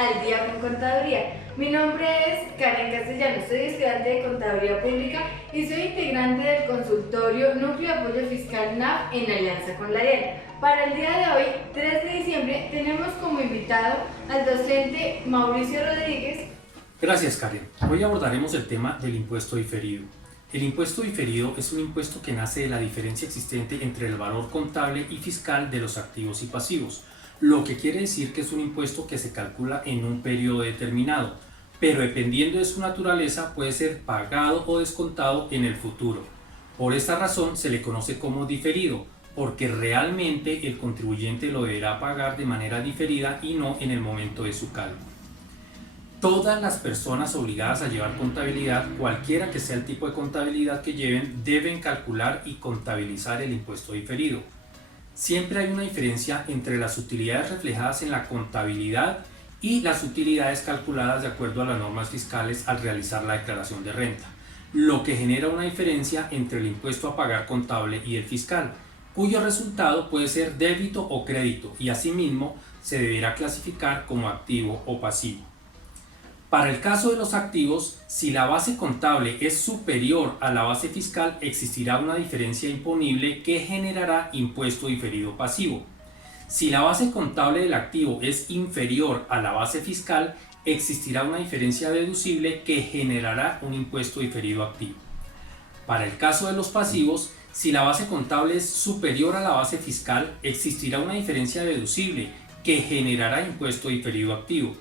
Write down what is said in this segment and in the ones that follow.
Al Día con Contaduría. Mi nombre es Karen Castellano, soy estudiante de Contaduría Pública y soy integrante del consultorio Núcleo de Apoyo Fiscal NAF en alianza con la DIAN. Para el día de hoy, 3 de diciembre, tenemos como invitado al docente Mauricio Rodríguez. Gracias, Karen. Hoy abordaremos el tema del impuesto diferido. El impuesto diferido es un impuesto que nace de la diferencia existente entre el valor contable y fiscal de los activos y pasivos, lo que quiere decir que es un impuesto que se calcula en un periodo determinado, pero dependiendo de su naturaleza puede ser pagado o descontado en el futuro. Por esta razón se le conoce como diferido, porque realmente el contribuyente lo deberá pagar de manera diferida y no en el momento de su cálculo. Todas las personas obligadas a llevar contabilidad, cualquiera que sea el tipo de contabilidad que lleven, deben calcular y contabilizar el impuesto diferido. Siempre hay una diferencia entre las utilidades reflejadas en la contabilidad y las utilidades calculadas de acuerdo a las normas fiscales al realizar la declaración de renta, lo que genera una diferencia entre el impuesto a pagar contable y el fiscal, cuyo resultado puede ser débito o crédito y asimismo se deberá clasificar como activo o pasivo. Para el caso de los activos, si la base contable es superior a la base fiscal, existirá una diferencia imponible que generará impuesto diferido pasivo. Si la base contable del activo es inferior a la base fiscal, existirá una diferencia deducible que generará un impuesto diferido activo. Para el caso de los pasivos, si la base contable es superior a la base fiscal, existirá una diferencia deducible que generará impuesto diferido activo.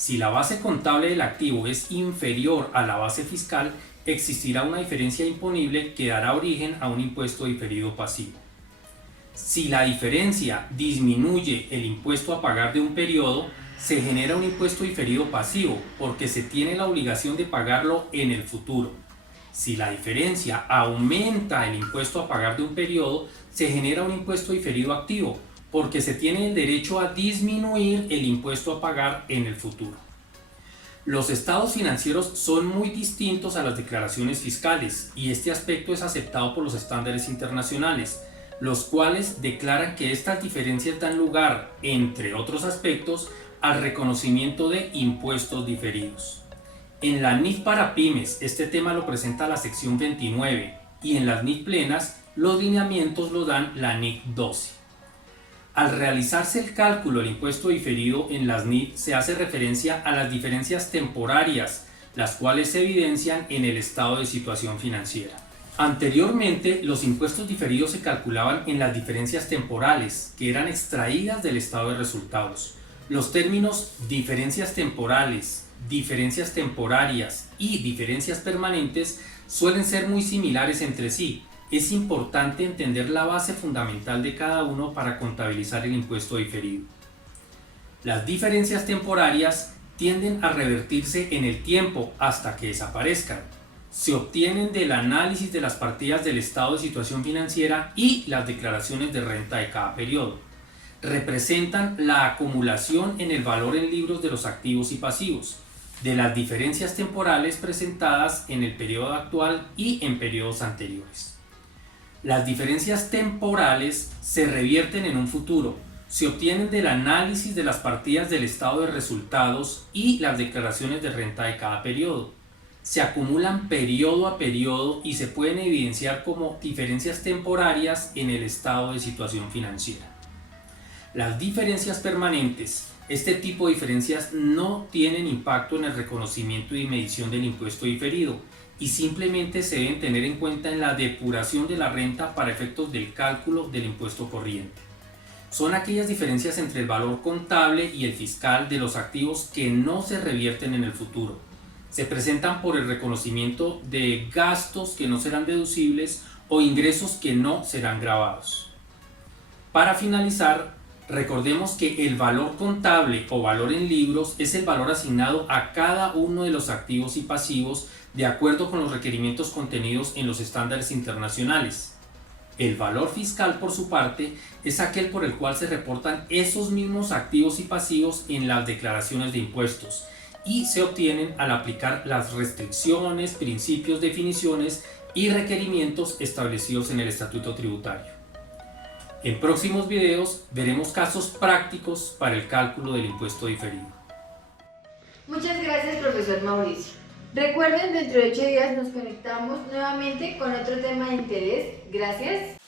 Si la base contable del activo es inferior a la base fiscal, existirá una diferencia imponible que dará origen a un impuesto diferido pasivo. Si la diferencia disminuye el impuesto a pagar de un periodo, se genera un impuesto diferido pasivo porque se tiene la obligación de pagarlo en el futuro. Si la diferencia aumenta el impuesto a pagar de un periodo, se genera un impuesto diferido activo porque se tiene el derecho a disminuir el impuesto a pagar en el futuro. Los estados financieros son muy distintos a las declaraciones fiscales y este aspecto es aceptado por los estándares internacionales, los cuales declaran que estas diferencias dan lugar, entre otros aspectos, al reconocimiento de impuestos diferidos. En la NIF para pymes, este tema lo presenta la sección 29 y en las NIF plenas, los lineamientos lo dan la NIF 12. Al realizarse el cálculo del impuesto diferido en las NIF se hace referencia a las diferencias temporarias, las cuales se evidencian en el estado de situación financiera. Anteriormente, los impuestos diferidos se calculaban en las diferencias temporales, que eran extraídas del estado de resultados. Los términos diferencias temporales, diferencias temporarias y diferencias permanentes suelen ser muy similares entre sí. Es importante entender la base fundamental de cada uno para contabilizar el impuesto diferido. Las diferencias temporarias tienden a revertirse en el tiempo hasta que desaparezcan. Se obtienen del análisis de las partidas del estado de situación financiera y las declaraciones de renta de cada periodo. Representan la acumulación en el valor en libros de los activos y pasivos, de las diferencias temporales presentadas en el periodo actual y en periodos anteriores. Las diferencias temporales se revierten en un futuro, se obtienen del análisis de las partidas del estado de resultados y las declaraciones de renta de cada periodo. Se acumulan periodo a periodo y se pueden evidenciar como diferencias temporarias en el estado de situación financiera. Las diferencias permanentes. Este tipo de diferencias no tienen impacto en el reconocimiento y medición del impuesto diferido y simplemente se deben tener en cuenta en la depuración de la renta para efectos del cálculo del impuesto corriente. Son aquellas diferencias entre el valor contable y el fiscal de los activos que no se revierten en el futuro. Se presentan por el reconocimiento de gastos que no serán deducibles o ingresos que no serán gravados. Para finalizar, recordemos que el valor contable o valor en libros es el valor asignado a cada uno de los activos y pasivos de acuerdo con los requerimientos contenidos en los estándares internacionales. El valor fiscal, por su parte, es aquel por el cual se reportan esos mismos activos y pasivos en las declaraciones de impuestos y se obtienen al aplicar las restricciones, principios, definiciones y requerimientos establecidos en el Estatuto Tributario. En próximos videos veremos casos prácticos para el cálculo del impuesto diferido. Muchas gracias, profesor Mauricio. Recuerden, dentro de 8 días nos conectamos nuevamente con otro tema de interés. Gracias.